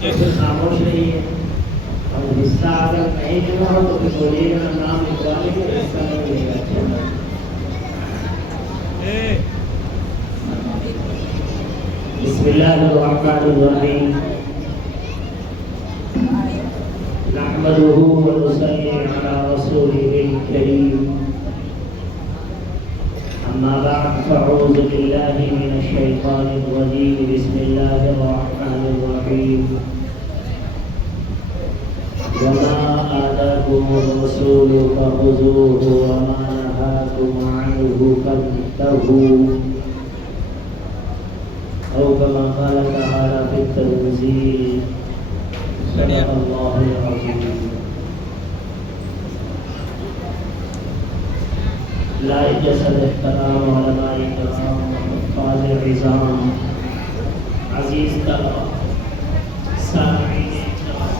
تو پھر خاموش رہیے. اور حصہ اگر نہیں ملا ہو تو پھر بولیے گا نام لکھوا لیں گے, حصہ نہیں ملے گا. بسم اللہ الرحمن الرحیم. نحمده ونصلي على رسوله الكريم. أما بعد فأعوذ بالله من الشيطان الرجيم. بسم الله الرحمن الرحيم. وما آتاكم الرسول فخذوه وما نهاكم عنه فانتهوا أو كما قال تعالى في التنزيل. صدق الله العظيم. لائق جسد احترام علماء کرام, فاضل عظام, عزیز طلبہ, سامعین کرام,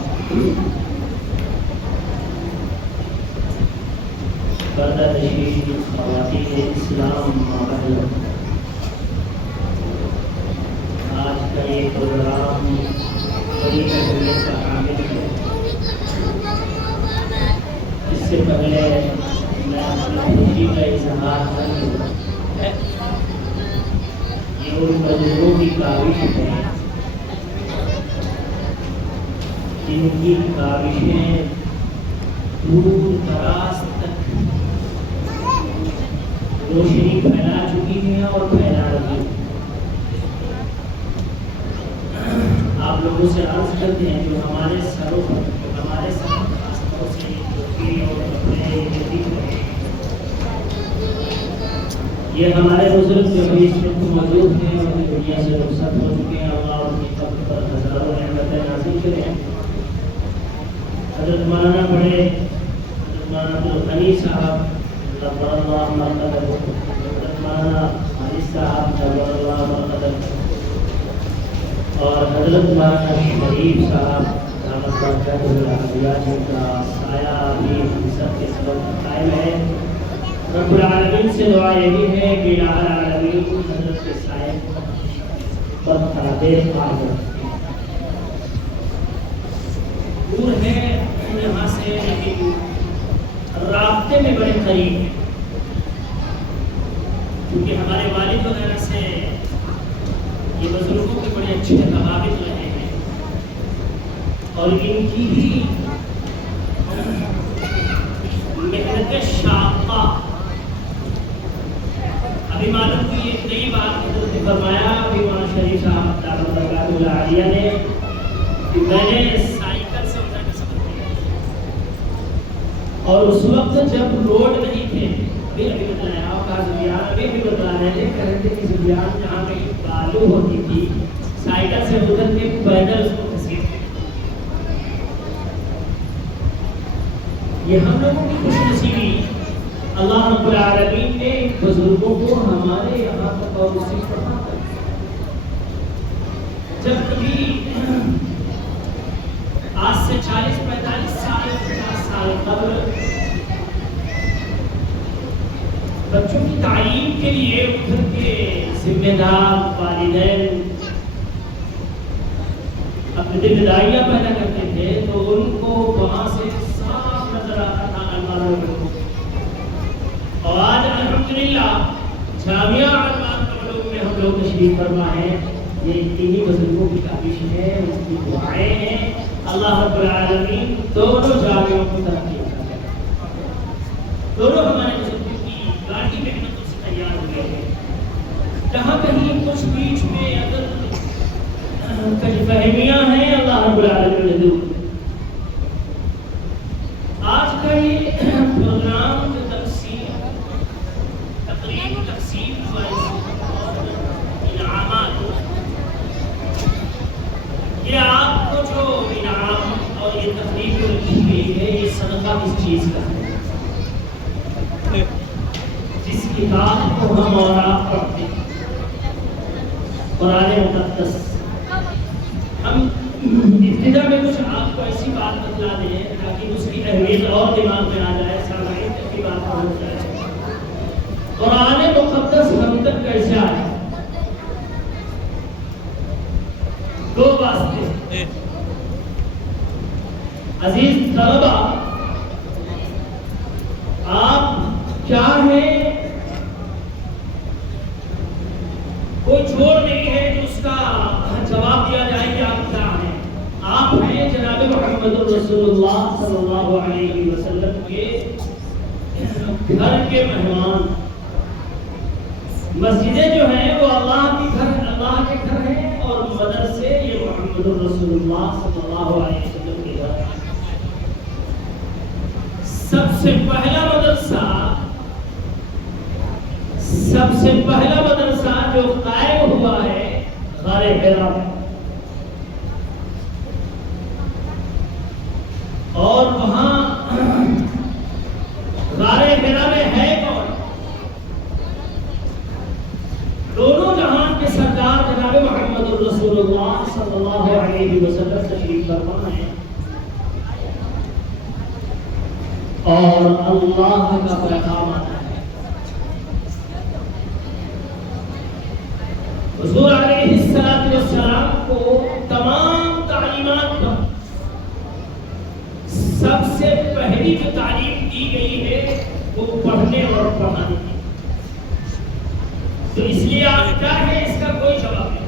پردہ نشین خواتین اسلام معلوم. آج کا یہ پروگرام بڑی اہمیت کا حامل ہے. اس سے پہلے میں اپنی خوشی کا اظہار کروں. یہ ان بزرگوں کی کاوش ہے جن کی کاوشیں دور دراز تک روشنی پھیلا چکی ہیں اور پھیلا رہی ہیں. آپ لوگوں سے عرض کرتے ہیں جو ہمارے سروں پر, ہمارے سر خاص طور سے ٹوپی اور کپڑے دکھ رہے ہیں, یہ ہمارے بزرگ جو بھی اس وقت موجود ہیں اور دنیا سے رخصت ہو چکے ہیں. اللہ ان کی قبر پر ہزاروں نعمتیں نازل کریں. حضرت مولانا بڑے, حضرت مولانا عبدالغنی صاحب نور اللہ مرقدہ, حضرت مولانا حارث صاحب نور اللہ مرقدہ, اور حضرت مولانا شریف صاحب دامت برکاتہ العالیہ, جن کا سایہ بھی ہم سب کے سبب قائم ہے. رب العالمین سے دعا یہی ہے کہ الہ العالمین حضرت کے سائے پر قرابے آگے دور ہے یہاں سے, لیکن رابطے میں بڑے قریب ہیں, کیونکہ ہمارے والد وغیرہ سے یہ بزرگوں کے بڑے اچھے روابط رہے ہیں. اور ان کی بھی محنت شاقہ, ابھی معلوم ہوئی ایک نئی بات حضرت نے فرمایا ابھی مولانا شریف صاحب دامت برکاتہ العالیہ نے, کہ میں نے سائیکل سے اتر کا سفر کیا, اور اس وقت جب روڈ نہیں تھے, ابھی بتلایا آپ کا زبیان, ابھی بھی بتلا رہے تھے, کہہ رہے تھے کہ زبیان جہاں کہیں بالو ہوتی تھی سائیکل سے اتر کے پیدل اس کو گھسیٹتے. یہ ہم لوگوں کی خوش نصیبی, اللہ رب العالمین نے بزرگوں کو ہمارے یہاں تک اور اسی طرح تک. جب کبھی آج سے 40-45 سال 50 سال قبل بچوں کی تعلیم کے لیے ادھر کے ذمہ دار والدین اپنی ذمہ داریاں پیدا کرتے تھے تو ان کو وہاں سے صاف نظر آتا تھا المانوں کو. اور آج الحمدللہ جامعہ عنوان کالج میں ہم لوگ تشریف فرما ہیں. یہ انہی بزرگوں کی کاوش ہے, ان کی دعائیں ہیں. اللہ رب العالمین دونوں جامعوں کو ترقی عطا کرے. دونوں ہمارے بزرگوں کی گاڑی محنتوں سے تیار ہوئے ہیں. جہاں کہیں کچھ بیچ میں اگر کچھ فہمیاں ہیں اللہ رب العالمین نے دور. آج کا یہ پروگرام جو تقسیم اور انعامات, یہ آپ کو جو انعام اور یہ تقریب جو رکھی گئی ہے یہ صدقہ کس چیز کا ہے؟ جس کتاب کو ہم اور آپ پڑھتے ہیں قرآن مقدس. ہم ابتدا میں کچھ آپ کو ایسی بات بتلا دیں تاکہ اس کی اہمیت اور دماغ میں آ جائے, سامعین تک کی بات پہنچ جائے. قرآن مقدس ہم تک کیسے آئے؟ دو واسطے. عزیز طلبہ، آپ کیا ہیں؟ کوئی چھوڑ نہیں ہے جو اس کا جواب دیا جائے کہ آپ کیا ہیں۔ آپ ہیں جناب محمد رسول اللہ صلی اللہ علیہ وسلم کے گھر کے مہمان۔ مسجدیں جو ہیں وہ اللہ کے گھر ہیں، اور مدرسے یہ محمد رسول اللہ صلی اللہ علیہ وسلم کے گھر ہیں۔ سب سے پہلا مدرسہ جو قائم ہوا ہے غار حرا میں، اور وہاں غار حرا میں ہے کون؟ دونوں جہان کے سردار جناب محمد رسول اللہ صلی اللہ علیہ وسلم تشریف فرما ہے، اور اللہ کا پیغام آتا ہے۔ حضور علیہ السلام کو تمام تعلیمات کا سب سے پہلی جو تعلیم دی گئی ہے وہ پڑھنے اور پڑھانے کی۔ تو اس لیے آپ کیا ہے، اس کا کوئی جواب نہیں۔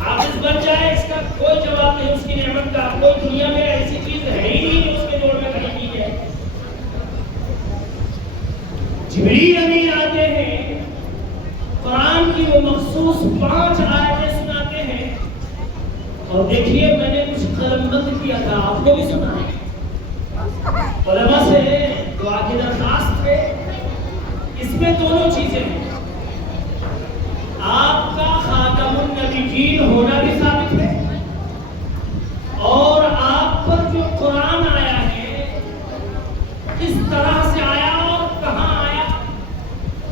حافظ بن جائے، اس کا کوئی جواب نہیں، اس کی نعمت کا کوئی دنیا میں ایسی چیز ہے ہی نہیں جو اس کے جوڑ میں کہیں کی جائے۔ جبریل امین آتے ہیں، قرآن کی وہ مخصوص 5 آیتیں سناتے ہیں، اور دیکھیے میں نے کچھ قلم بند کیا تھا، آپ کو بھی سنا ہے۔ علماء سے دعا کی درخواست ہے، اس میں دونوں چیزیں ہیں۔ آپ کا خاتم النبیین ہونا بھی ثابت ہے، اور آپ پر جو قرآن آیا ہے کس طرح سے آیا اور کہاں آیا،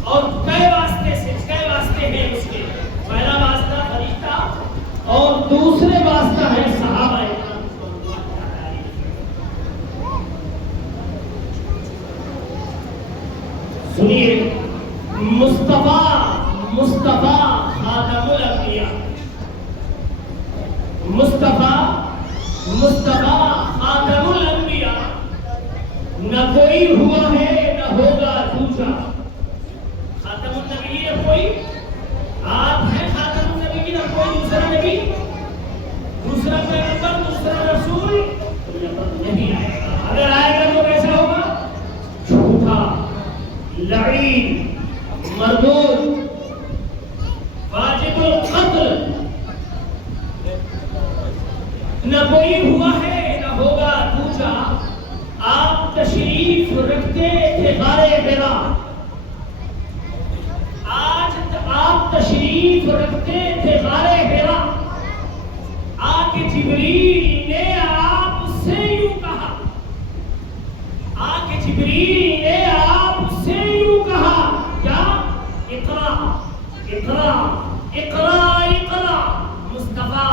اور کئی واسطے ہیں اس کے۔ پہلا واسطہ فرشتہ، اور دوسرے واسطہ ہے صحابہ کرام۔ سنیے، مصطفیٰ خاتم الانبیاء، مصطفیٰ خاتم الانبیاء، نہ کوئی ہوا ہے نہ ہوگا دوسرا۔ خاتم النبی کوئی، آپ ہیں خاتم النبی، نہ کوئی دوسرا نبی، دوسرا پیغمبر، دوسرا رسول نہیں آئے گا۔ اگر آئے گا تو کیسا ہوگا؟ جھوٹا، لعین، مردود، واجب القتل۔ نہ کوئی ہوا ہے نہ ہوگا دوسرا۔ آپ تشریف رکھتے تھے غار حرا، آج آپ تشریف رکھتے تھے غار حرا، آ کے جبریل نے آپ سے یوں کہا، آ کے جبریل نے آپ سے یوں کہا، کیا؟ اقرا اقرا اقرا اقرا، مصطفیٰ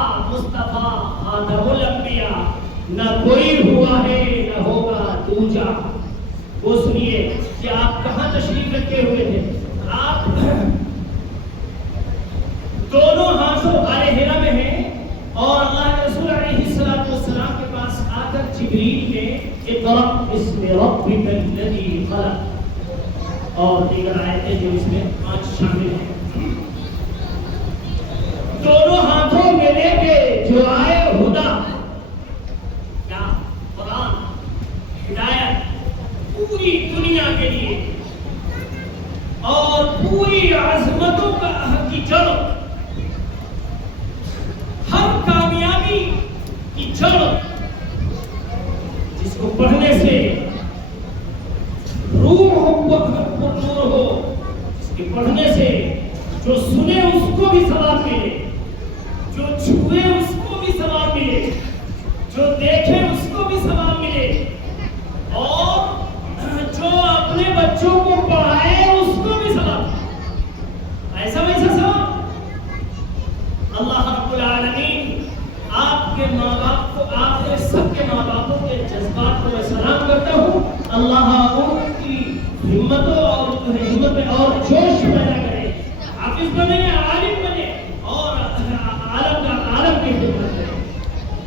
خاتم الانبیاء، نہ کوئی ہوا ہے نہ ہوگا دوجا۔ وہ سنیے کہ آپ کہاں تشریف رکھے ہوئے تھے۔ آپ دونوں ہاتھوں غار حرا میں ہیں، اور اللہ کے رسول علیہ السلام کے پاس آ کر جبریل نے اقرا بسم ربک الذی خلق، اور دیگر آیتیں جو اس میں 5 شامل ہیں، دونوں ہاتھوں میں لے کے جو آئے ہدا، کیا؟ قرآن، ہدایت پوری دنیا کے لیے، اور پوری عظمتوں کی جڑ، ہر کامیابی کی جڑ، جس کو پڑھنے سے روح پرنور ہو، جس کے پڑھنے سے جو سنے اس کو بھی ثواب ملے، جو چھوئے اس کو بھی ثواب ملے، جو دیکھے اس کو بھی ثواب ملے، اور جو اپنے بچوں کو پڑھائے اس کو بھی ثواب، ایسا ویسا ثواب۔ اللہ رب العالمین آپ کے ماں باپ کو، آپ کے سب کے ماں باپوں کے جذبات کو میں سلام کرتا ہوں۔ اللہ ان کی ہمتوں اور جوش پیدا کرے، حافظ بنے، عالم بنے، اور عالم کی خدمت کرے،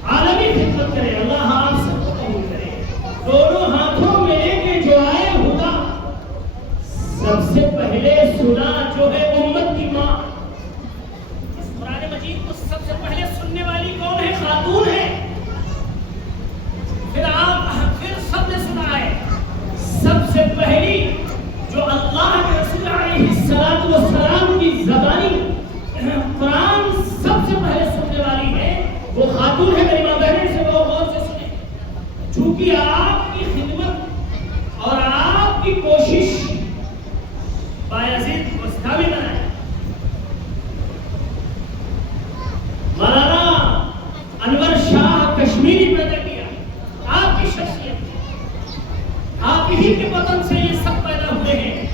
عالمی خدمت کرے۔ اللہ آپ دونوں ہاتھوں میں لے کے جو آئے خدا، سب سے پہلے سنا جو ہے امت کی ماں۔ اس قرآن مجید کو سب سے پہلے سننے والی کون ہے؟ خاتون ہے۔ پھر سب نے سنا ہے، سب سے پہلی جو اللہ کے رسول علیہ السلام کی زبانی قرآن سب سے پہلے سننے والی ہے وہ خاتون ہے۔ میری ماں بہنیں سے وہ غور سے سنیں، چونکہ آپ کی خدمت اور آپ کی کوشش بایزید مستحبی بنائے۔ مولانا انور شاہ کشمیری پیدا کیا، آپ کی شخصیت، آپ ہی کے وطن سے یہ سب پیدا ہوئے ہیں۔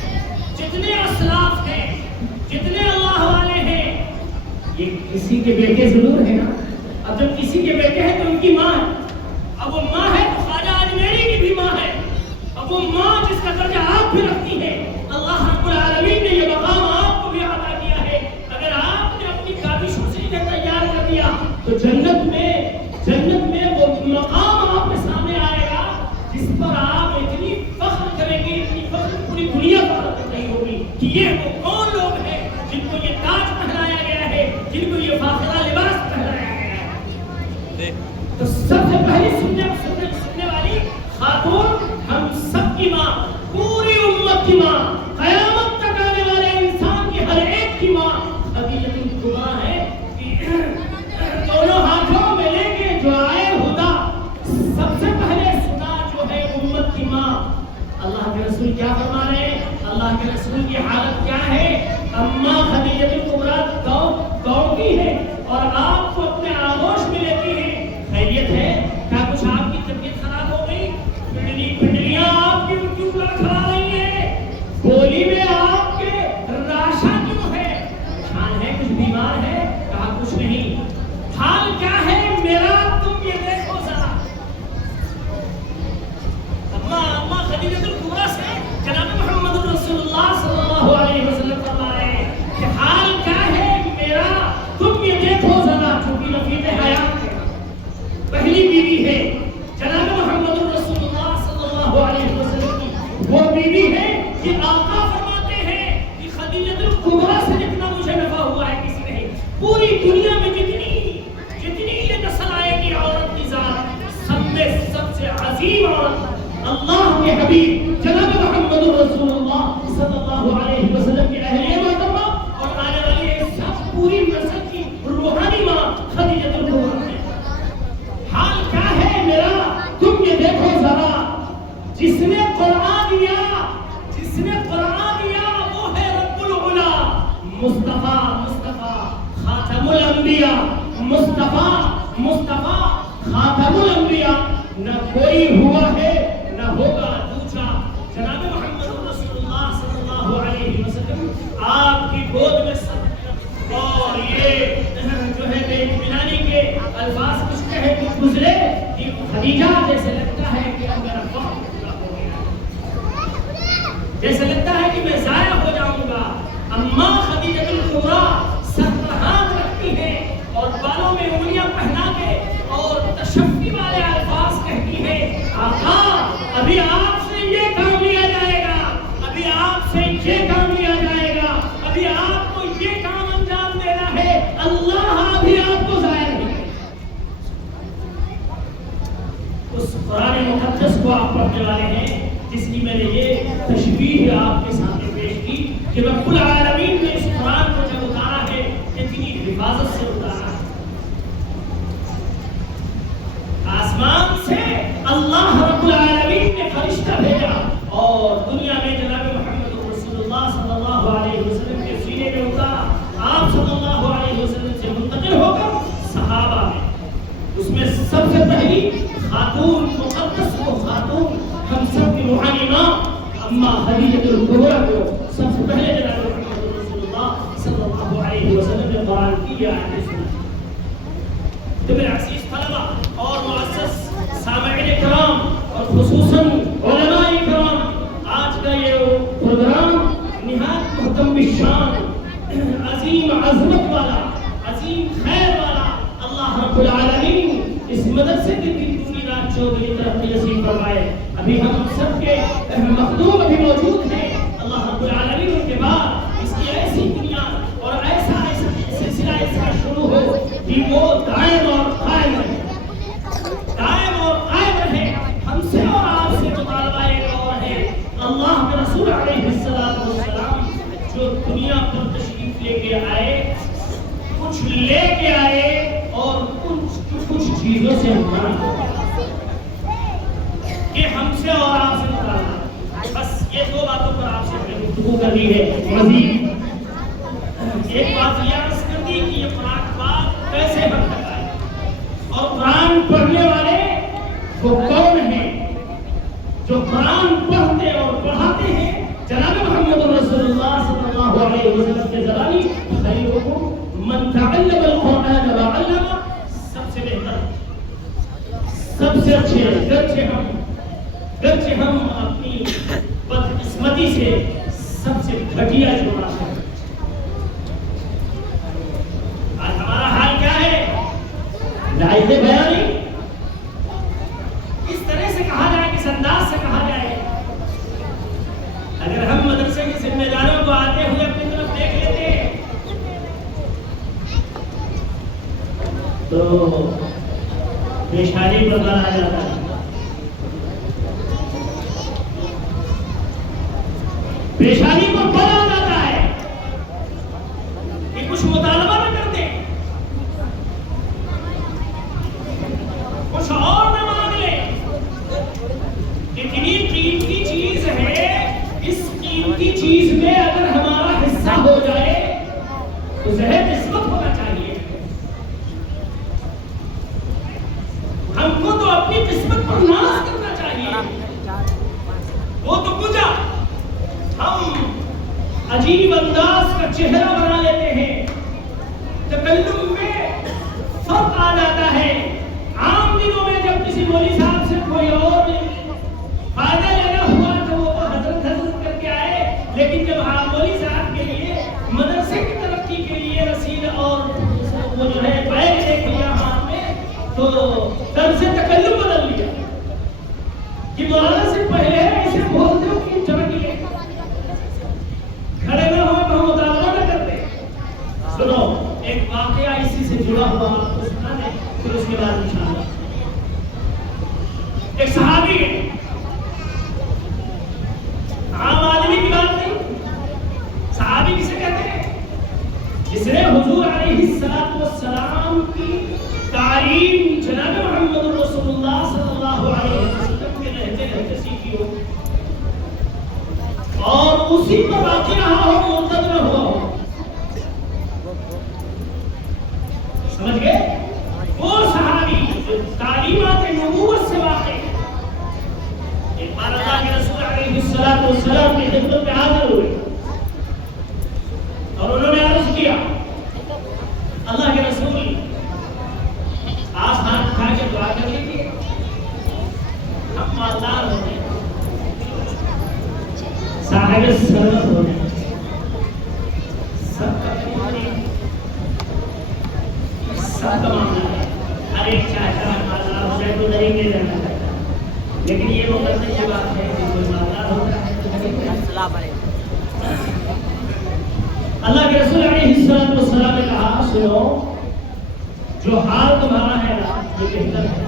جتنے اسلاف ہیں، جتنے اللہ والے ہیں، یہ کسی کے بیٹے ضرور ہیں نا۔ اب جب کسی کے بیٹے ہیں تو ان کی ماں ہے، اب وہ ماں ہے تو خواجہ اجمیری کی بھی ماں ہے، اب وہ ماں جس کا درجہ آپ بھی رکھتی ہے۔ اللہ رب العالمین نے یہ مقام آپ کو بھی عطا کیا ہے۔ اگر آپ نے اپنی کاوشوں سے انہیں تیار کر دیا تو جنت میں وہ مقام آپ کے سامنے آئے گا جس پر آپ اتنی فخر کریں گے، اتنی فخر پوری دنیا پر نہیں ہوگی کہ یہ وہ کون لوگ ہیں جن کو یہ تاج پہنایا گیا ہے، جن کو یہ فاخرہ لباس پہنایا گیا ہے۔ تو سب سے پہلی سننے والی خاتون ہم سب کی ماں، پوری امت کی ماں، قیامت تک آنے والے انسان کی ہر ایک کی ماں خدیجہ الکبریٰ ہے۔ دونوں ہاتھوں میں لے کے جو آئے خدا، سب سے پہلے سنا جو ہے امت کی ماں۔ اللہ کے رسول کیا فرما رہے ہیں؟ اللہ کے رسول کی حالت کیا ہے؟ اماں خدیجہ الکبریٰ کون کی ہے اور آپ کو اپنے آغوش میں لیتی ہے؟ خیریت ہے؟ کیا کچھ آپ کی طبیعت خراب ہو گئی؟ پنڈلیاں آپ کی کیوں کھا رہی ہیں؟ گولی میں آپ کے راشا کیوں ہے؟ پریشان ہے؟ کچھ بیمار ہے؟ کہا کچھ نہیں۔ حال کیا ہے میرا؟ تم یہ دیکھو ذرا۔ اماں خدیجہ الکبریٰ سے جناب محمد رسول اللہ صلی اللہ علیہ وسلم فرما رہے ہیں کہ حال کیا ہے میرا؟ تم یہ دیکھو ذرا۔ چونکہ رفیق حیات ہے، پہلی بیوی ہے جناب محمد رسول اللہ صلی اللہ علیہ وسلم کی، وہ بیوی ہے کہ آقا فرماتے ہیں کہ خدیجہ الکبریٰ سے جتنا مجھے نفع ہوا ہے کسی نہیں۔ پوری دنیا میں جتنی یہ نسل آئے گی عورت کی ذات، سب میں سب سے عظیم عورت اللہ کے حبیب جناب محمد رسول اللہ صلی اللہ علیہ وسلم کی اہلیہ محترمہ اور آنے والی سب پوری نسل کی روحانی ماں خدیجہ الکبریٰ ہے۔ حال کیا ہے میرا؟ تم یہ دیکھو ذرا۔ جس نے قرآن دیا وہ ہے رب العلا، مصطفیٰ خاتم الانبیاء، مصطفیٰ خاتم الانبیاء۔ نہ کوئی ہوا ہے نہ ہوگا دوسرا۔ جناب محمد رسول اللہ صلی اللہ علیہ وسلم آپ کی گود میں سب، اور یہ جو ہے بے اطمینانی کے الفاظ کچھ کہے تو گزرے کہ خدیجہ جیسے لگتا ہے کہ اب میرا وقت پورا ہو گیا، جیسے لگتا ہے کہ میں ضائع ہو جاؤں گا۔ اماں خدیجہ الکبریٰ سر پر ہاتھ رکھتی ہے اور بالوں میں انگلیاں پہنا کے اور تشفی والے الفاظ کہتی ہے، آقا ابھی آپ سے یہ کام لیا جائے گا، ابھی آپ سے یہ کام لیا جائے گا، ابھی آپ کو یہ کام انجام دینا ہے، اللہ ابھی آپ کو ضائع نہیں کرے۔ اس قرآن مقدس کو آپ پڑھنے والے ہیں جس کی میں نے یہ تشبیہ آپ کے سامنے پیش کی کہ رب العالمین نے اس قرآن کو جب اتارا ہے اتنی حفاظت سے اتارا ہے۔ آسمان سے اللہ رب العالمین نے فرشتہ بھیجا اور دنیا میں جناب محمد رسول اللہ صلی اللہ علیہ وسلم کے سینے میں اتارا۔ آپ صلی اللہ علیہ وسلم سے منتقل ہو کر صحابہ میں، اس میں سب سے پہلی خاتون مقدس وہ خاتون ہم سب کی روحانی ماں اماں خدیجہ الکبریٰ کو سب سے پہلے جناب محمد رسول اللہ صلی اللہ علیہ وسلم نے قرآن کی آیت سنائی۔ تو میرے عزیز طلبہ اور معزز سامعین کرام اور خصوصاً علماء کرام، آج کا یہ پروگرام نہایت محترم بالشان، عظیم عظمت والا، عظیم خیر والا، اللہ رب العالمین اس مدرسے کی پوری رات چودھری ترقی نصیب فرمائے۔ ابھی ہم سب کے مخدوم ابھی موجود ہیں. اللہ رب العالمین ان کے بعد اس کی ایسی دنیا اور ایسا سلسلہ اس کا شروع ہو کہ وہ دائم اور قائم رہے. دائم اور قائم رہے. ہم سے اور آپ سے مطالبہ ایک اور ہے. اللہ کے رسول علیہ السلام جو دنیا پر تشریف لے کے آئے, کچھ لے کے آئے اور کچھ چیزوں سے منع کہ ہم سے اور آپ سے مطالبہ. بس یہ دو باتوں پر آپ سے ہمیں گفتگو کرنی ہے. مزید ایک بات یہ عرض کر دی کہ یہ قرآن پاک کیسے ہم تک آئے اور قرآن پڑھنے والے وہ کون ہیں جو قرآن پڑھتے اور پڑھاتے ہیں. جناب محمد رسول اللہ صلی اللہ علیہ وسلم کے زبانی خیرکم من تعلم القرآن وعلم, سب سے بہتر, سب سے اچھے گرچہ ہم اپنی بدقسمتی سے سب سے گھٹیا جوڑا ہے. آج ہمارا حال کیا ہے؟ لائق بیانی اس طرح سے کہا جائے, کس انداز سے کہا جائے. اگر ہم مدرسے کے ذمہ داروں کو آتے ہوئے اپنی طرف دیکھ لیتے تو پیشانی پر بنا جاتا ہے. پیشانی پر بنا جاتا ہے کہ کچھ مطالبہ نہ کرتے, کچھ اور نہ مانگ لیں. اتنی قیمتی چیز ہے, اس قیمتی چیز میں اگر ہمارا حصہ ہو جائے تو ذہن قسمت ہونا چاہیے. ہم کو تو اپنی قسمت پر ناز کرنا چاہیے. وہ تو پوجا ہم عجیب انداز کا چہرہ بنا لیتے ہیں, تکلم میں فرق آ جاتا ہے. عام دنوں میں جب کسی مولوی صاحب سے کوئی اور فائدہ لینا ہوا تو وہ تو حضرت کر کے آئے, لیکن جب مولوی صاحب کے لیے مدرسے کی ترقی کے لیے رسید اور وہ جو ہے بیگ دیکھ لیا ہاتھ میں تو تب سے تکلم بدل لیا کہ مولانا سے پہلے ایسے بولتے ہو کہ چمک لے کھڑے نہ ہوئے ہم مطالبہ نہ کرتے. سنو ایک واقعہ اسی سے جڑا ہوا آپ کو سنا دیں, پھر اس کے بعد انشاءاللہ. ایک صحابی ہے, عام آدمی کی بات نہیں. صحابی کسے کہتے ہیں؟ جس نے حضور علیہ السلام کی تعلیم جناب محمد رسول اللہ صلی اللہ علیہ وسلم کے رہتے رہتے سیکھی ہو اور اسی پر باقی رہا ہو, مرتد نہ ہوا ہو. سمجھ گئے؟ وہ صحابی جو تعلیمات نبوت سے واقف. ایک بار اللہ کے رسول علیہ السلام کی خدمت میں حاضر ہوئے اور انہوں نے عرض کیا, اللہ کے رسول آپ ہاتھ اٹھا کے دعا کر لیجیے, ہم مالدار ہوتے ہیں, صاحب ثروت ہوتے ہیں, سب کا معاملہ ہے. ہر ایک چاہتا ہے مالدار ہو جائے تو نہیں مل جانا چاہتا, لیکن یہ مقدس کی بات ہے کہ کوئی مالدار ہوتا ہے. اللہ کے رسول علیہ السلام نے کہا, سنو جو حال تمہارا ہے نا یہ بہتر ہے.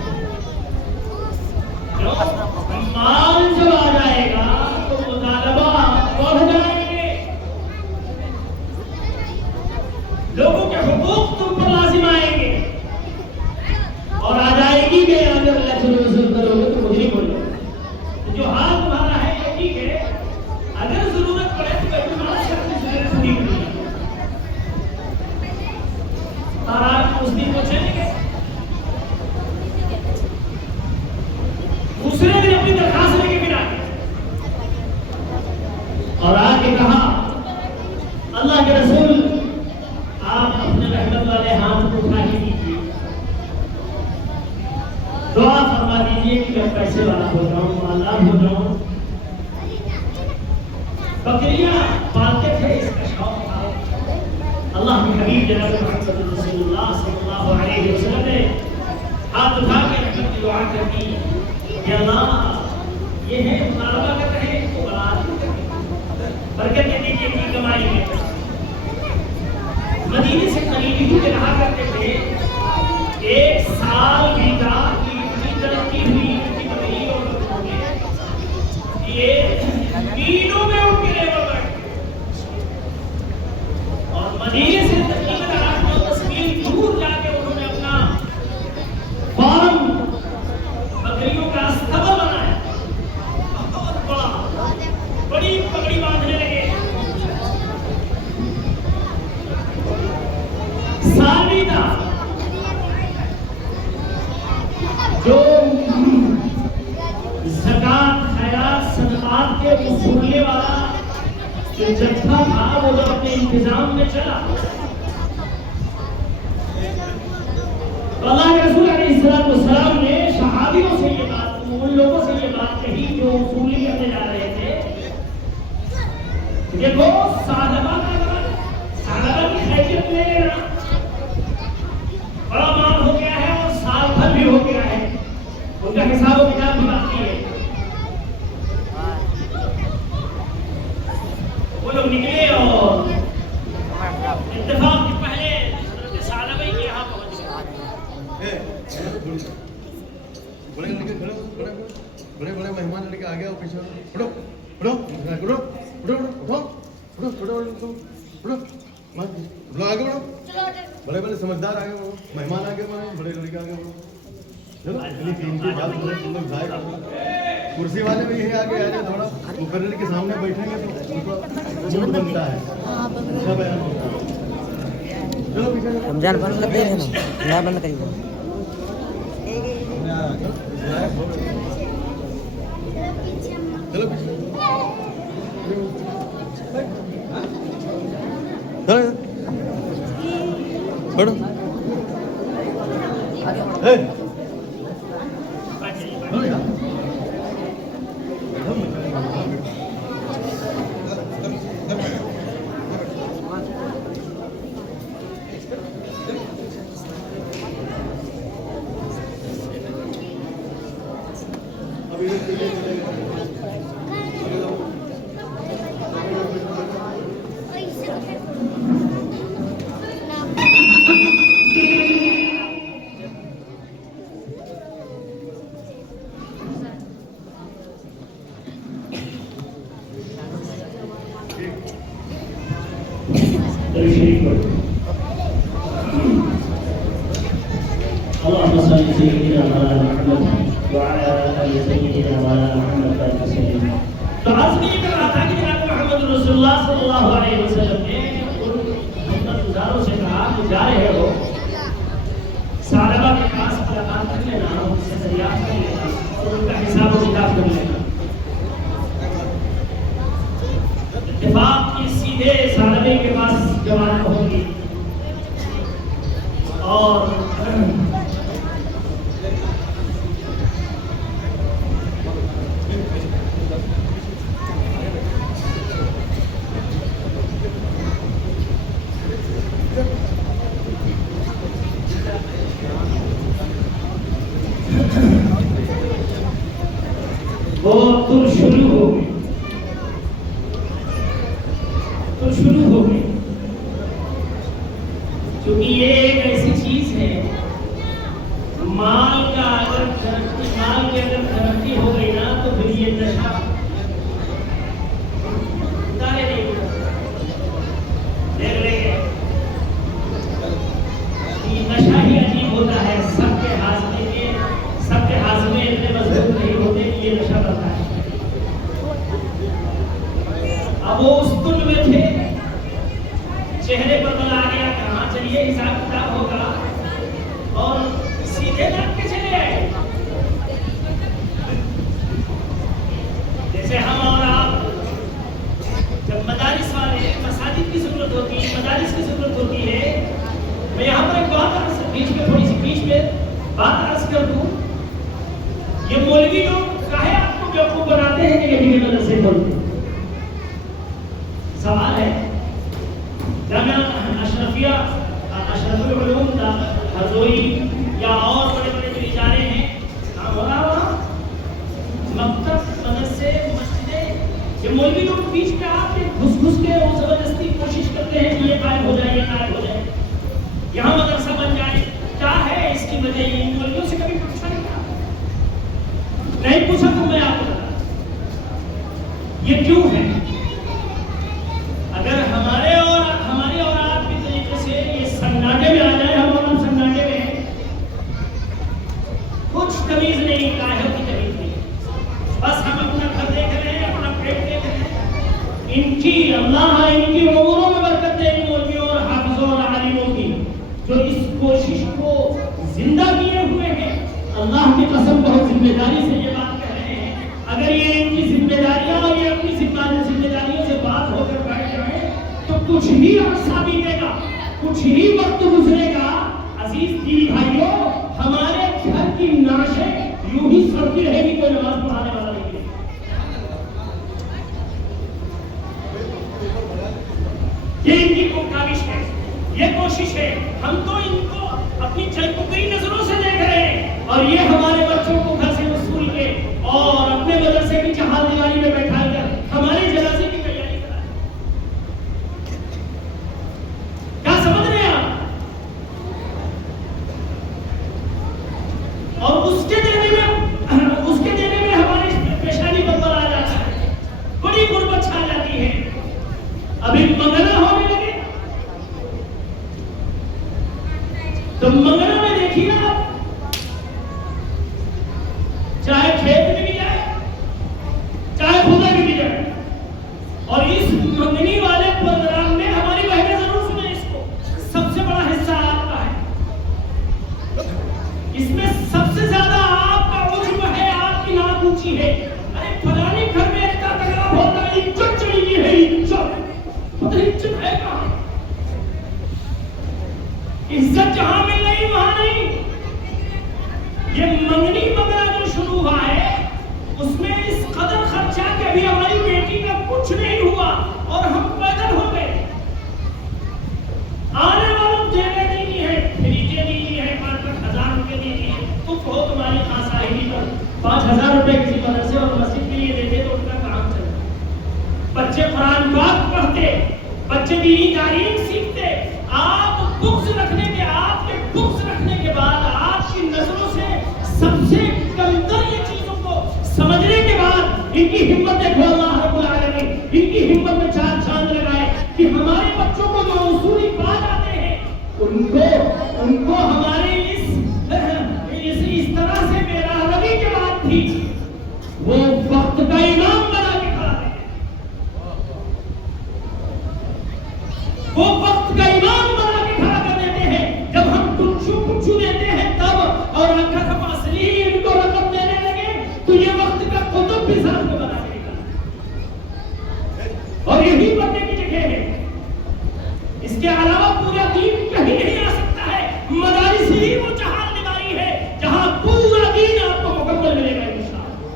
مال جب آ جائے گا تو مطالبہ بڑھ جائیں گے, لوگوں کے حقوق تم پر لازم آئیں گے اور آ جائے گی کہ اگر اللہ سے وصول کرو گے تو مجھے بولو. جو حال تمہارا ہے یہ ٹھیک ہے, اگر ضرورت پڑے تو بیت المال سے اپنی ضرورت پوری کریں اور آپ اس دن کو چلیں گے, دوسرے دن اپنی درخواست لے کے پھر آئے اور آ کے کہا, اللہ کے رسول آپ اپنے رحمت والے ہاتھ کو اٹھا کے دیجیے, دعا فرما دیجیے کہ میں پیسے والا ہو جاؤں, مالدار ہو جاؤں. بکریاں پالتے تھے, اس کا شوق تھا. اللہ کے حبیب جناب محمد رسول اللہ صلی اللہ علیہ وسلم نے ہاتھ اٹھا کے رحمت کی دعا کر دی کہ اللہ جو زکات خیرات صدقات کے وصولنے والا جو جتھا تھا وہ جب اپنے انتظام میں چلا تو اللہ کے رسول علیہ السلام نے صحابیوں سے یہ بات ان لوگوں سے یہ بات کہی جو وصولی کرنے جا رہے تھے دیکھو صحابہ کی خیریت لے لینا بڑا مال ہو گیا ہے اور سال بھر بھی ہو گیا ہے ان کا حساب و کتاب بھی باقی ہے وہ لوگ نکلے اور اتفاق کے پہلے حضرت ثعلبہ کے یہاں پہنچ گئے بڑے مہمان لڑکے آ گیا پیچھے بڑے بڑے سمجھدار آ گئے مہمان آ گئے بڑے لڑکے آ گئے کرسی والے بھی یہی آگے آ جائے تھوڑا مقرر کے سامنے بیٹھیں گے تو بنتا ہے رمضان بند کر دے نا بند کریے چلو چھوڑو اللهم صل على سيدنا محمد وعلى ال سيدنا محمد وسلم. تو عرض یہ کر رہا تھا کہ جناب محمد رسول اللہ صلی اللہ علیہ وسلم نے ان خدمت گزاروں سے کہا کہ جا رہے ہو ثعلبہ کے پاس ملاقات کر لینا ان سے دریافت کر لینا اور ان کا حساب و کتاب کر لینا. اتفاق کی سیدھے ثعلبہ کے پاس جوان ہوگی اور وہ تم شروع ہو گئی کیونکہ یہ ایک ایسی چیز ہے مال کی اگر ترقی ہو گئی نا تو پھر یہ نشہ اتارے نہیں دیکھ لیں گے یہ نشہ ہی عجیب ہوتا ہے سب کے ہاضمے اتنے مضبوط نہیں ہوتے کہ یہ نشہ بنتا ہے. اب وہ اس تل میں تھے چہرے پر بل آ گیا کہاں چلیے حساب کتاب ہوگا اور سیدھے لگ کے چلے آئے جیسے ہم اور آپ جب مدارس والے مساجد کی ضرورت ہوتی ہے مدارس کی ضرورت ہوتی ہے. میں یہاں پر ایک بات بیچ میں بات عرض کر دوں. یہ مولوی لوگ کاہے آپ کو بیوقوف بناتے ہیں کہ یہ مدرسے کھولتے ہیں. سوال ہے جامعہ اشرفیہ اشرف العلوم ہرزوئی یا اور بڑے بڑے جو ادارے ہیں کام ہو رہا وہاں مکتب مدرسے مسجدیں یہ مولوی لوگ بیچ میں آتے گھس کے وہ زبردستی کوشش کرتے ہیں کہ یہ قائم ہو جائے یہاں مدرسہ بن جائے. کیا ہے اس کی وجہ؟ یہ مولویوں سے کبھی پوچھا نہیں پوچھا تو میں آپ کو بتا یہ کیوں ہے. اگر ہماری اور آپ کی طریقے سے یہ سناٹے میں آ جائے ہم سناٹے میں کچھ تمیز نہیں کاہل کی تمیز نہیں بس ہم اپنا گھر دیکھ رہے ہیں اپنا پیٹ دیکھ رہے ہیں اللہ کی قسم بہت ذمہ داری سے یہ بات کہہ رہے ہیں. اگر یہ ان کی ذمہ داریاں اور یہ اپنی ذمہ داریوں سے بات ہو کر بیٹھ جائیں تو کچھ ہی عرصہ بیتے گا, کچھ ہی وقت گزرے گا. عزیز دینی بھائیوں, ہمارے گھر کی نعشیں یوں ہی سڑتی رہے گی, کوئی نماز پڑھانے والا نہیں ہے. یہ ان کی کاوش ہے, یہ کوشش ہے. ہم تو ان کو اپنی چلپکئی نظروں سے دیکھ رہے ہیں, اور یہ ہمارے بچوں کو گھر سے وصول کے اور اپنے مدرسے کی چہار دیواری میں بیٹھا کر ہماری جنازے کی تیاری کرا رہے ہیں. کیا سمجھ رہے ہیں آپ؟ اور اس کے دینے میں ہماری پیشانی پر آ جاتا ہے, بڑی غربت چھا جاتی ہے. ابھی منگنا ہونے لگے تو منگنا میں دیکھیے آپ, چاہے کھیت میں بھی جائے چاہے خدا بھی جائے, اور اس منگنی والے پروگرام میں ہماری بہنیں ضرور سنیں اس کو, سب سے بڑا حصہ آپ کا ہے. اس میں سب سے زیادہ آپ کا عجب ہے, آپ کی ناک اونچی ہے. ارے فلانے گھر میں اتنا تگڑا ہوتا ہے, عزت چلی گئی ہے, عزت ہے کہاں؟ عزت جہاں مل رہی وہاں نہیں. یہ منگنی وغیرہ جو شروع ہوا ہے اس میں اس قدر خرچہ کہ ابھی ہماری بیٹی کا کچھ نہیں ہوا اور ہم پیدل ہو گئے. آنے والوں دینے نہیں ہے, فریجیں نہیں ہے, 5,000 روپے نہیں ہے. تو کہو تمہاری خاص آئیڈی پر 5,000 روپے کسی مدرسے اور مسجد کے لیے دیتے تو ان کا کام چلتا. بچے قرآن پاک پڑھتے, بچے دینی تعلیم سیکھتے. آپ بکس رکھنے کے بعد آپ کی نظروں سے سب سے کمتر یہ چیزوں کو سمجھنے کے بعد ان کی ہمت دیکھو. اللہ رب العالمین ان کی ہمت میں چار چاند لگائے کہ ہمارے بچوں کو جو اصولی بات آتے ہیں ان کو ہمارے اس طرح سے میرا روی کے بعد تھی وہ وقت کا امام بنا کے کھڑا ہے. وہ وقت کا امام بنا کے کھڑا کر دیتے ہیں. جب ہم کچھو دیتے ہیں تب, اور اگر ہم اصلی ان کو رقم دینے لگے تو یہ وقت کا قطب بھی ساتھ میں بنا کے نکلتا ہے, اور یہی پڑھنے کی جگہ ہے. اس کے علاوہ پورا دین کہیں نہیں آ سکتا ہے. مدارس ہی وہ چہار دیواری ہے جہاں پورا دین آپ کو مکمل ملے گا انشاءاللہ.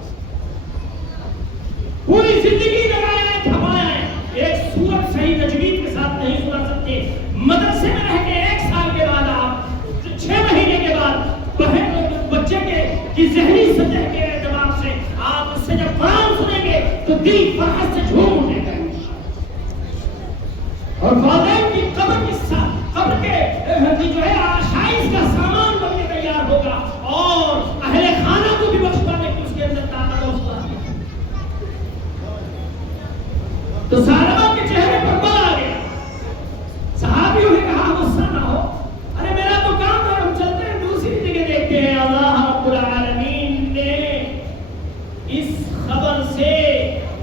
پوری زندگی لگایا ہے, تھمایا ہے. ایک سورت صحیح تجوید کے ساتھ نہیں سنا سکتے. مدرسے میں رہ کے 1 سال کے بعد آپ 6 مہینے کے بعد بچے کی ذہنی سطح کے اعتبار سے آپ اس سے جب قرآن سنیں گے تو دل فرحت سے جھوم اٹھے گا. اور والدین کی قبر کے جو ہے آشائش کا سامان بن کے تیار ہوگا, اور اہل خانہ کو بھی بخش پانے کی اس کے اندر طاقت ہوگا. تو سارا کے چہرے پر بل آ گیا. صحابیوں نے کہا غصہ نہ ہو, ارے میرا تو کام ہے, ہم چلتے ہیں دوسری جگہ دیکھتے ہیں. اللہ رب العالمین نے اس خبر سے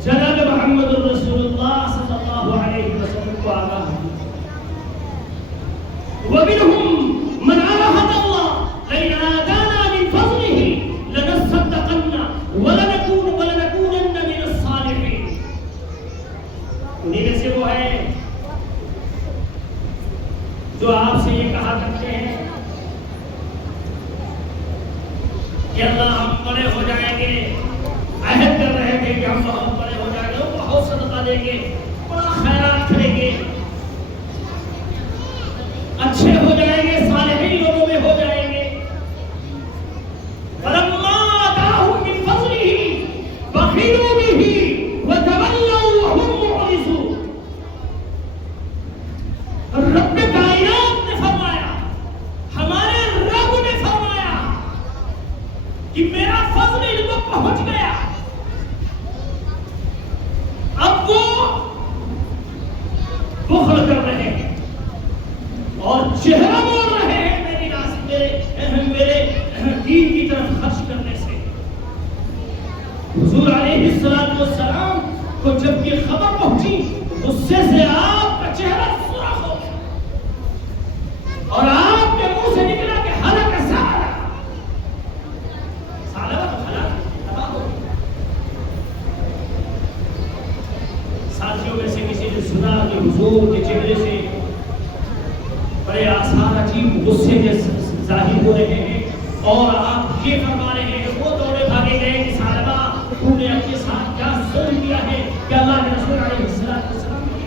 جناب محمد رسول اللہ صلی اللہ علیہ وسلم کو آگاہ کیا. وَمِنْهُمْ مَنْ عَاهَدَ اللَّهَ لَئِنْ آتَانَا مِنْ فَضْلِهِ لَنَصَّدَّقَنَّ وَلَنَكُونَنَّ مِنَ الصَّالِحِينَ. انہیں میں سے وہ ہے جو آپ سے یہ کہا کرتے ہیں کہ اللہ ہم بڑے ہو جائیں گے, عہد کر رہے تھے کہ ہم بہت بڑے ہو جائیں گے, بہت صدقہ دیں گے, بڑا خیرات کریں گے, اچھے ہو جائیں گے, صالحین لوگوں میں ہو جائیں گے. فَلَمَّا آتَاهُم مِّن فَضْلِهِ بَخِلُوا بِهِ وَتَوَلَّوْا وَهُم مُعْرِضُونَ. رب کائنات نے فرمایا, ہمارے رب نے فرمایا کہ میرا فضل ان کو پہنچ گیا. اب وہ بخل کر رہے ہیں اور چہرہ موڑ رہے ہیں میرے دین کی طرف خرچ کرنے سے. حضور علیہ السلام کو جب یہ خبر پہنچی غصے سے آپ کا چہرہ سرخ ہو گیا اور آپ کے منہ سے نکلا کہ ہلک سارا. اور آپ یہ فرما رہے ہیں وہ دوڑے بھاگے گئے کہ سالمہ تو نے اپنے ساتھ کیا ظلم کیا ہے کہ اللہ کے رسول علیہ السلام نے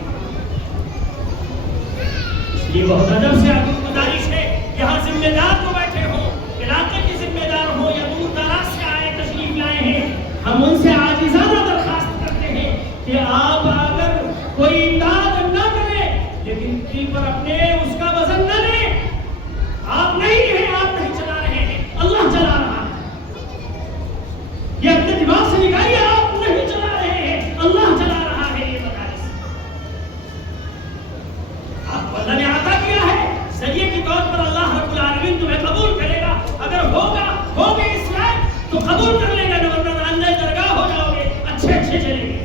اس لیے بہت ادب سے آپ کو گزارش ہے یہاں ذمہ دار کو بیٹھے ہوں علاقے کے ذمہ دار ہوں یا دور دراز سے آئے تشریف لائے ہیں ہم ان سے عاجزانہ درخواست کرتے ہیں کہ آپ اگر کوئی امداد نہ کریں لیکن دل پر اپنے اس کا وزن نہ لیں آپ نہیں ہیں آپ نہیں چلا رہے ہیں اللہ چلا رہا ہے یہ اپنے دماغ سے نکالیے آپ نہیں چلا رہے ہیں اللہ چلا رہا ہے یہ مدارس آپ کو اللہ نے عطا کیا ہے ذریعے کے طور پر اللہ رب العالمین تمہیں قبول کرے گا اگر ہوگے اسلام تو قبول کر لے گا ورنہ اندر درگاہ ہو جاؤ گے اچھے چلیں گے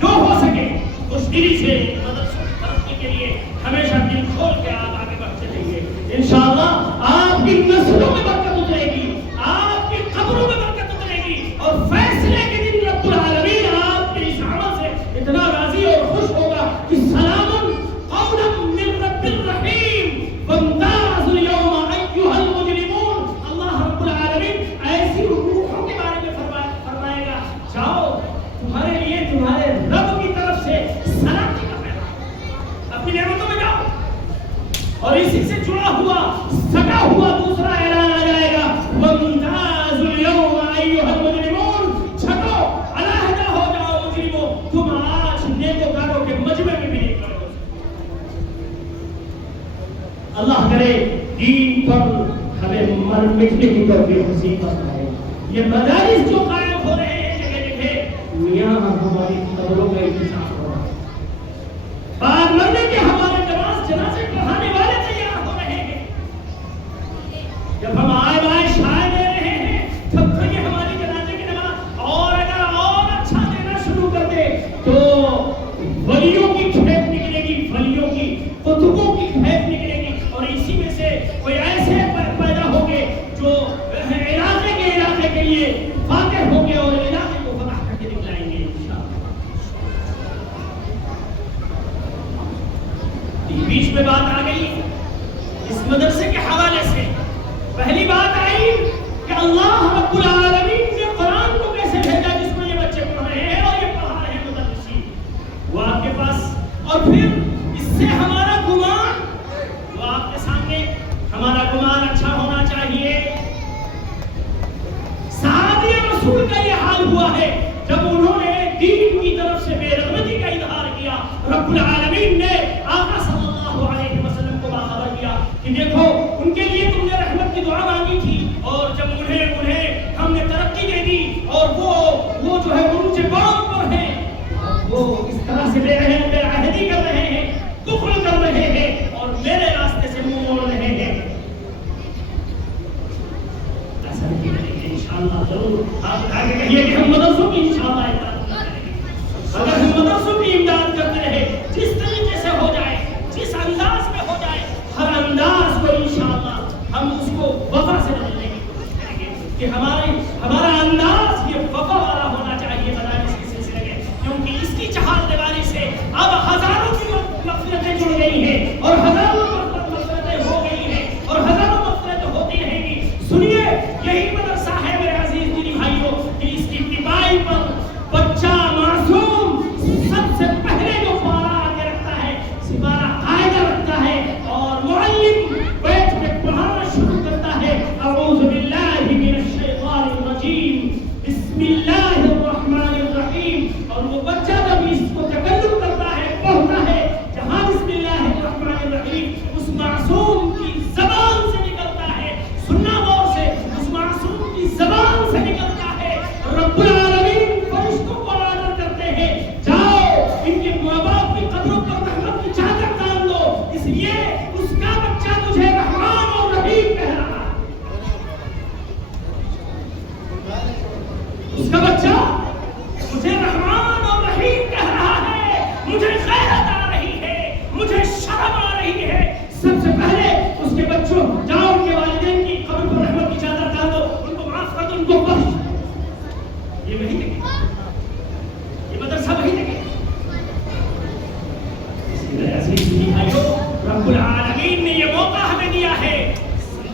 جو ہو سکے اس دلی سے مدد ترقی کے لیے ہمیشہ دل کھول کے آپ آگے بڑھ چلیں گے انشاءاللہ آپ کی نسلوں میں برکت اترے گی آپ کی قبروں میں برکت اترے گی اور فیصلے کے دن رب العالمین آپ کے اس عمل سے اتنا راضی اور خوش ہوگا کہ سلام قولا من رب الرحیم وامتازوا اليوم ایھا المجرمون اللہ رب العالمین ایسی روحوں کے بارے میں فرمائے گا جاؤ تمہارے لیے تمہارے رب کی طرف سے سلامتی کا پیغام اپنی نعمتوں میں جاؤ اور اسی سے جڑا ہوا سٹا ہوا دوسرا اعلان آ جائے گا وامتازوا اليوم ایھا المجرمون چھٹو علیحدہ ہو جاؤ مجرموں تم آج نیکوکاروں کے مجمع میں بھی نہیں کرو اللہ کرے دین پر ہمیں مر مٹنے کی توفیق نصیب فرمائے یہ مدارس جو قائم ہو رہے ہیں جگہ جگہ میاں ہماری قبروں کا انتظام ہو رہا ہے بعد مرنے کے ہمارے جنازے پڑھانے والے تیار ہو رہے ہیں جب ہم آئے بائے شائع دے رہے ہیں تب تک یہ ہماری جنازے کی نماز اور اگر اور اچھا دینا شروع کر دے تو ولیوں کی کھیپ نکلے گی ولیوں کی قطبوں کی کھیپ نکلے گی اور اسی میں سے کوئی ایسے پیدا ہوں گے جو علاقے کے لیے فاتح ہوں گے اور علاقے کو فتح کر کے نکلائیں گے بیچ میں بات آ گئی اس مدرسے کے حوالے سے پہلی بات آئی کہ اللہ رب العالمین نے قرآن کو کیسے بھیجا جس میں یہ بچے پڑھ رہے ہیں اور یہ پڑھا رہے ہیں مدرسی وہ آپ کے پاس اور پھر اس سے ہمارا گمان وہ آپ کے سامنے ہمارا گمان اچھا ہونا چاہیے صحابی رسول کا یہ حال ہوا ہے جب انہوں نے دین کی طرف سے بے رغبتی کا اظہار کیا رب العالمین نے آقا صلی اللہ علیہ وسلم کو باخبر کیا کہ دیکھو ان کے لیے تم نے رحمت کی دعا مانگی تھی اور جب انہیں ہم نے ترقی دے دی اور وہ جو ہے اونچے پاؤں پر ہیں وہ اس طرح سے بے عہدی کر رہے ہیں کفر کر رہے ہیں اور میرے راستے سے منہ موڑ رہے ہیں ایسا نہیں کریں گے انشاءاللہ ضرور آپ آگے کہیے کہ ہم مدرسوں کی انشاءاللہ امداد کریں گے اگر ہم مدرسوں کی امداد کرتے رہے جس طریقے سے ہو جائے جس انداز میں ہو جائے ہر انداز کو انشاءاللہ ہم اس کو وفا سے بدلنے کی کوشش کریں گے کہ ہمارا انداز یہ وفا والا ہونا چاہیے مدارس کے سلسلے میں کیونکہ اس کی چہار دیواری سے اب ہزاروں کی مغفرتیں جڑ گئی ہیں اور ہزاروں مغفرتیں ہو گئی ہیں اور ہزاروں مغفرتیں ہوتی رہیں گی سنیے یہی مدرسہ ہے میرے عزیز دینی بھائیوں کہ اس کی ابتدائی پر بچہ معصوم سب سے پہلے جو پارا آگے رکھتا ہے سپارہ قاعدہ رکھتا ہے اور معلم بیٹھ کے پڑھانا شروع کرتا ہے اعوذ باللہ من الشیطان الرجیم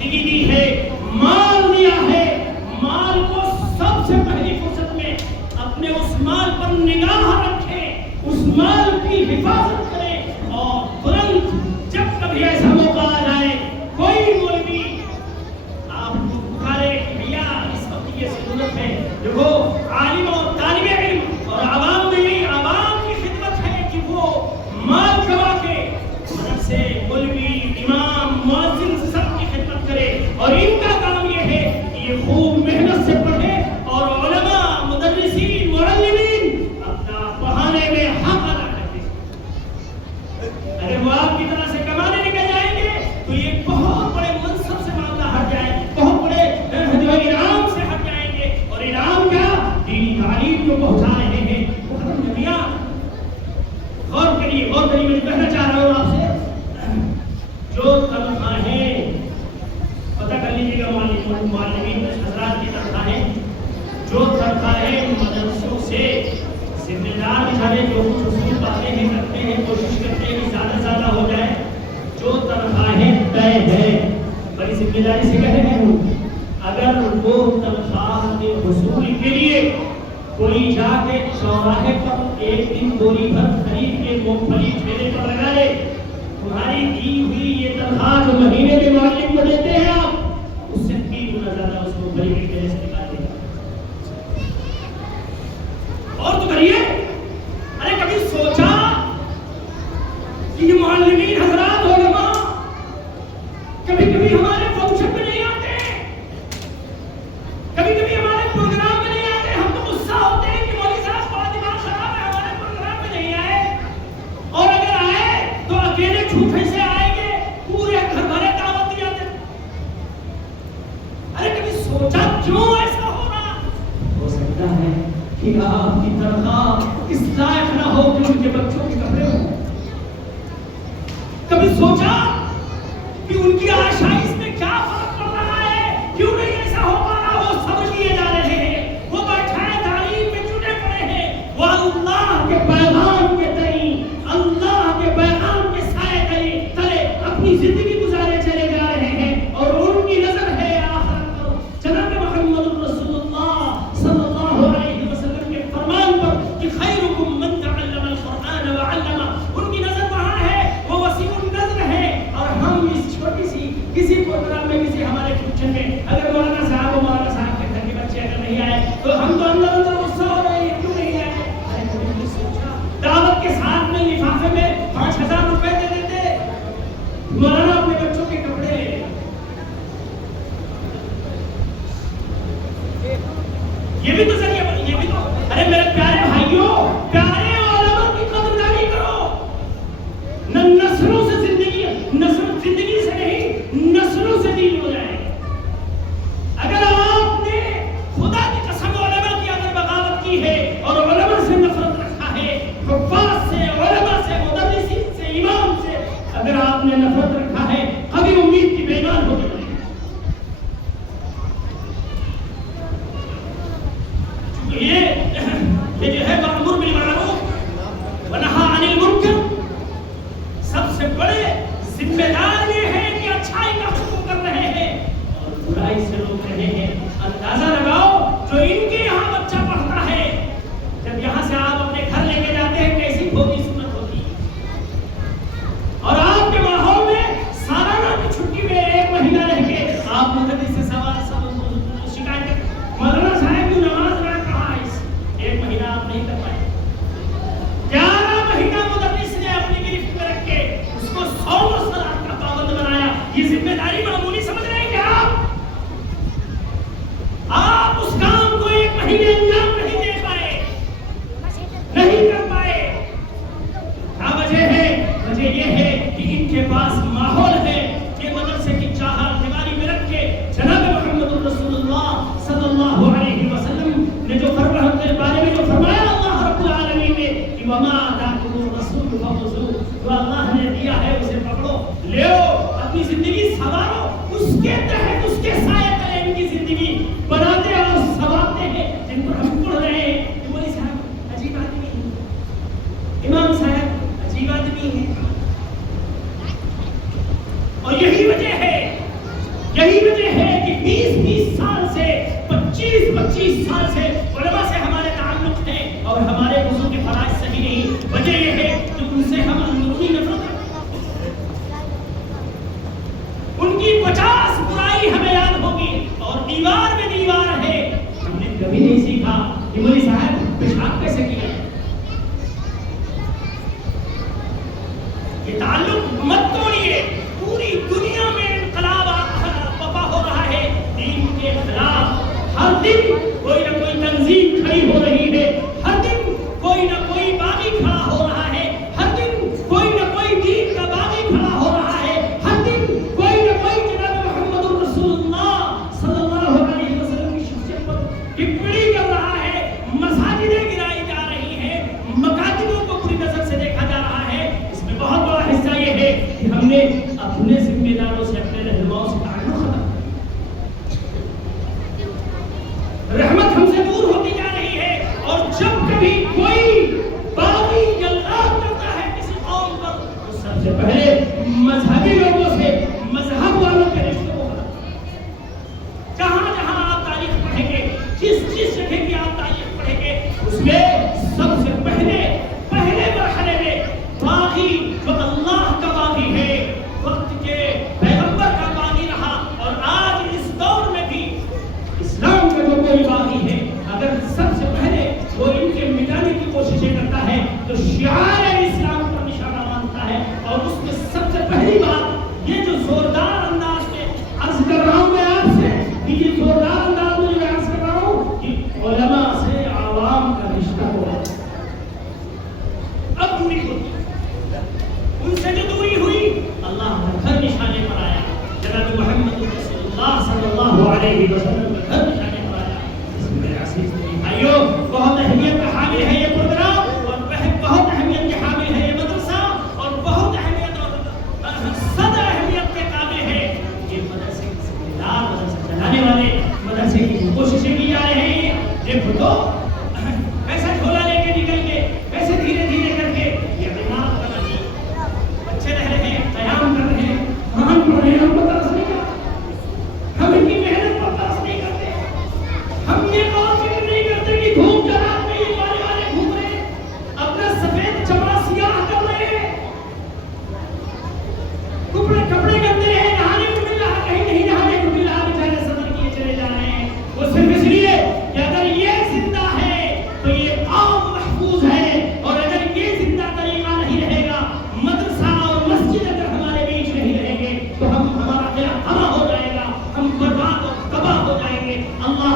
زندگی دی ہے، مال دیا ہے، مال کو سب سے پہلی فرصت میں اپنے اس مال پر نگاہ رکھیں، اس مال کی حفاظت کریں، اور ترنت جب کبھی ایسا موقع آ جائے کوئی مولوی آپ کو پکارے کہ بھیا اس وقت یہ ضرورت ہے، دیکھو عالم اور طالب علم اور عوام میں یہی عوام کی خدمت ہے کہ وہ مال کما کے مدرسے، مولوی، امام، مؤذن سب کی خدمت کرے، اور ان کا کام یہ ہے کہ یہ خوب محنت سے پڑھے اور علماء، مدرسین، معلمین اپنا پڑھانے میں حق ادا کرتے ہیں۔ اگر وہ آپ کی طرح سے کمانے نکل جائیں گے تو یہ بہت بڑے منصب سے معاملہ ہٹ جائے، بہت بڑے انعام سے ہٹ جائیں گے، اور انعام کیا؟ دینی تعلیم کو پہنچا رہے ہیں۔ وہ ختم نبیاں غور کریے، میں کہنا چاہ رہا ہوں آپ سے، جو تنخواہیں پتہ کر لیجیے گا معلمین حضرات کی تنخواہیں، جو تنخواہیں مدرسوں سے ذمہ دار بیچارے جو کچھ اصول پاتے ہیں، کرتے ہیں، کوشش کرتے ہیں کہ زیادہ سے زیادہ ہو جائے، جو تنخواہیں طے ہیں، بڑی ذمہ داری سے کہہ رہے ہوں، اگر وہ تنخواہ کے حصول کے لیے کوئی جا کے چوراہے پر ایک دن بوری بھر خرید کے مونگ پھلی ٹھیلے پر لگا لے، تمہاری دی ہوئی یہ تنخواہ جو مہینے میں معلم کو دیتے ہیں آپ، اس سے 3 گنا زیادہ اس مونگ پھلی کے ٹھیلے سے نکال دے گا۔ اور تو کریے، ارے کبھی سوچا کہ یہ معلمین حضرات علماء کبھی کبھی ہمارے فنکشن میں نہیں آتے، کبھی کبھی ہمارے پروگرام میں نہیں آتے، ہم تو غصہ ہوتے ہیں کہ مولوی صاحب بڑا دماغ خراب ہے، ہمارے پروگرام میں نہیں آئے، اور اگر آئے تو اکیلے جھوٹے سے آئیں گے، پورے گھر بھرے دعوت دی جاتے۔ ارے کبھی سوچا کیوں ایسا ہو رہا؟ ہو سکتا ہے کہ آپ کی تنخواہ اس لائق نہ ہو کہ ان کے بچوں کے کپڑے ہوں۔ کبھی سوچا کہ ان کی آشائش میں کیا فرق پڑ رہا ہے، کیوں نہیں ایسا ہو پا رہا؟ وہ سمجھ لیے جا رہے ہیں، وہ بیٹھائے تعلیم میں جٹے پڑے ہیں، وہ اللہ کے پیغام کے تئیں، اللہ کے پیغام کے سائے تلے اپنی زندگی گزارے چلے جا رہے ہیں، اور ان کی نظر ہے آخرت پر، جناب محمد رسول اللہ صلی اللہ علیہ وسلم کے فرمان پر کہ خیرکم من تعلم القرآن وعلمہ، ان کی نظر وہاں ہے، وہ وسیع النظر ہے، اور ہم اس چھوٹی سی کسی پروگرام میں، کسی ہمارے فنکشن میں اگر مولانا صاحب و مولانا صاحب کے گھر کے بچے اگر نہیں آئے تو ہم تو اندر اندر غصہ ہو رہے ہیں، کیوں نہیں آئے؟ ارے کبھی نہیں سوچا دعوت کے ساتھ میں لفافے میں 5,000 روپے دے دیتے، مولانا اپنے بچوں کے کپڑے لے لے، یہ بھی تو ذریعہ بنی، یہ بھی تو، ارے میرے پیارے بھائیوں، پیارے علماء کی قدردانی کرو، نہ نسلوں سے زندگی سے نہیں، نسلوں سے دین ہو جائے۔ اگر آپ نے خدا کی قسم علماء کی اگر بغاوت کی ہے اور علماء سے نفرت رکھا ہے، حفاظ سے، علماء سے، مدرسین سے، امام سے اگر آپ نے نفرت رکھا ہے، کبھی امید کی بیگان ہو گئی۔ یہ جو ہے مأمور بالمعروف ونہی عن المنکر، سب سے بڑے ذمہ دار یہ ہے کہ اچھائی کا حکم کر رہے ہیں اور برائی سے روک رہے ہیں۔ اندازہ لگاؤ جو ان کے یہاں بچہ پڑھتا ہے، جب یہاں سے آپ اپنے گھر لے کے جاتے ہیں کیسی بھوکی سنت ہوتی ہے، اور آپ کے ماحول میں سالانہ کی چھٹی میں 1 مہینہ رہ کے آپ مدرس سے سوال شکایت کرتے، مولانا صاحب کیوں نماز نہ پڑھا، 1 مہینہ آپ نہیں کر پائے، 11 مہینہ مدرس نے اپنی گرفت میں رکھ کے اس کو 100 صلات کا پابند بنایا۔ یہ ذمہ داری معمولی سمجھ رہے ہیں کیا آپ اس کام کو 1 مہینے انجام نہیں دے پائے، نہیں کر پائے؟ کیا وجہ ہے؟ وجہ یہ ہے کہ ان کے پاس ماحول ہے کہ مدرسے کی چاہر دیواری میں رکھ کے جناب محمد رسول اللہ صلی اللہ علیہ وسلم نے جو کے بارے میں جو فرمایا اللہ رب العالمین نے کہ وما آتاکم الرسول فخذوہ، جو اللہ نے دیا ہے اسے پکڑو، لیو، اپنی زندگی سنوارو، اس کے تحت اس کے سائے تلے ان کی زندگی بناتے اور سنوارتے ہیں، جن پر ہم پڑھ رہے ہیں کہ مولوی صاحب عجیب آدمی ہے، امام صاحب عجیب آدمی ہے، اور یہی وجہ ہے، یہی 25 سال سے علماء سے ہمارے تعلق ہے اور ہمارے وضو کے فرائض صحیح نہیں، وجہ یہ ہے کہ ان سے ہم اندرونی نفرت رکھتے ہیں، ان کی 50 برائی ہمیں یاد ہوگی اور دیوار میں دیوار ہے، ہم نے کبھی نہیں سیکھا کہ مولوی صاحب پیشاب کیسے کیا۔ یہ تعلق مت توڑیے، پوری دنیا میں انقلاب وبا ہو رہا ہے دین کے خلاف، ہر دن کوئی نہ کوئی تنظیم کھڑی ہو رہی ہے، ہر دن کوئی نہ کوئی باغی کھڑا ہو رہا ہے، ہر دن کوئی نہ کوئی دین کا باغی کھڑا ہو رہا ہے، ہر دن کوئی نہ کوئی جناب محمد رسول اللہ صلی اللہ علیہ وسلم کی شخصیت پر ٹپڑی کر رہا ہے، مساجدیں گرائی جا رہی ہیں، مکاتبوں کو بری نظر سے دیکھا جا رہا ہے۔ اس میں بہت بڑا حصہ یہ ہے کہ ہم نے اپنے ذمہ داروں سے، اپنے رہنماؤں سے تعلق ختم کر دیا، رحمت ہم سے دور ہوتی جا رہی ہے، اور جب کبھی کوئی باغی یا اللہ کرتا ہے کسی قوم پر تو سب سے پہلے مذہبی لوگوں سے، مذہب والوں کے رشتوں کو ختم کرتا ہے۔ جہاں جہاں آپ تاریخ پڑھیں گے، جس جگہ کی آپ تاریخ پڑھیں گے، اس میں سب سے پہلے مرحلے میں باغی جو اللہ کا باغی ہے، وقت کے پیغمبر کا باغی رہا، اور آج اس دور میں بھی اسلام کا جو کوئی باغی ہے، اگر سب سے پہلے وہ ان کے مٹانے کی کوششیں کرتا ہے تو شعار اسلام پر نشانہ مانتا ہے۔ اور اس میں سب سے پہلی بات یہ جو زوردار انداز میں عرض کر رہا ہوں میں آپ سے، کہ یہ زوردار انداز میں جو عرض کر رہا ہوں کہ علماء سے عوام کا رشتہ ہوا، اب دوری ہوتی، ان سے جو دوری ہوئی اللہ کا گھر نشانے پر آیا، جناب محمد رسول اللہ صلی اللہ علیہ وسلم کا گھر نشانے پر آیا۔ اس میں میرے عزیز بھائیوں، بہت اہمیت کا حامل ہے یہ پروگرام، اور بہت اہمیت کے حامل ہے یہ مدرسہ، اور بہت اہمیت اور صدر اہمیت کے قابل ہے یہ مدرسے کے ذمہ دار، مدرسے چلانے والے، مدرسے کی کوششیں کی جا رہی ہیں۔ دیکھو تو ایسا جھولا لے کے نکل کے، ایسے دھیرے دھیرے کر کے یہ عمارت بنا دی، بچے رہ رہے ہیں، قیام کر رہے ہیں، قرآن پڑھ رہے ہیں، ہم پر ترس نہیں کرتے، ہم ان کی محنت پر ترس نہیں کرتے، ہم یہ غور فکر نہیں کرتے کہ دھوپ جرات میں یہ والے گھوم رہے ہیں، اپنا سفید چمڑا سیاہ کر رہے ہیں، کپڑے گندے ہیں، نہانے کو مل رہا، کہیں نہیں نہانے کو مل رہا، بیچارے صبر کیے چلے جا رہے ہیں۔ وہ صرف اس لیے کہ اگر یہ زندہ ہے تو یہ قوم محفوظ ہے، اور اگر یہ زندہ طریقہ نہیں رہے گا، مدرسہ اور مسجد اگر ہمارے بیچ نہیں رہیں گے تو ہمارا قلعہ تباہ ہو جائے گا، ہم برباد اور تباہ ہو جائیں گے۔ اللہ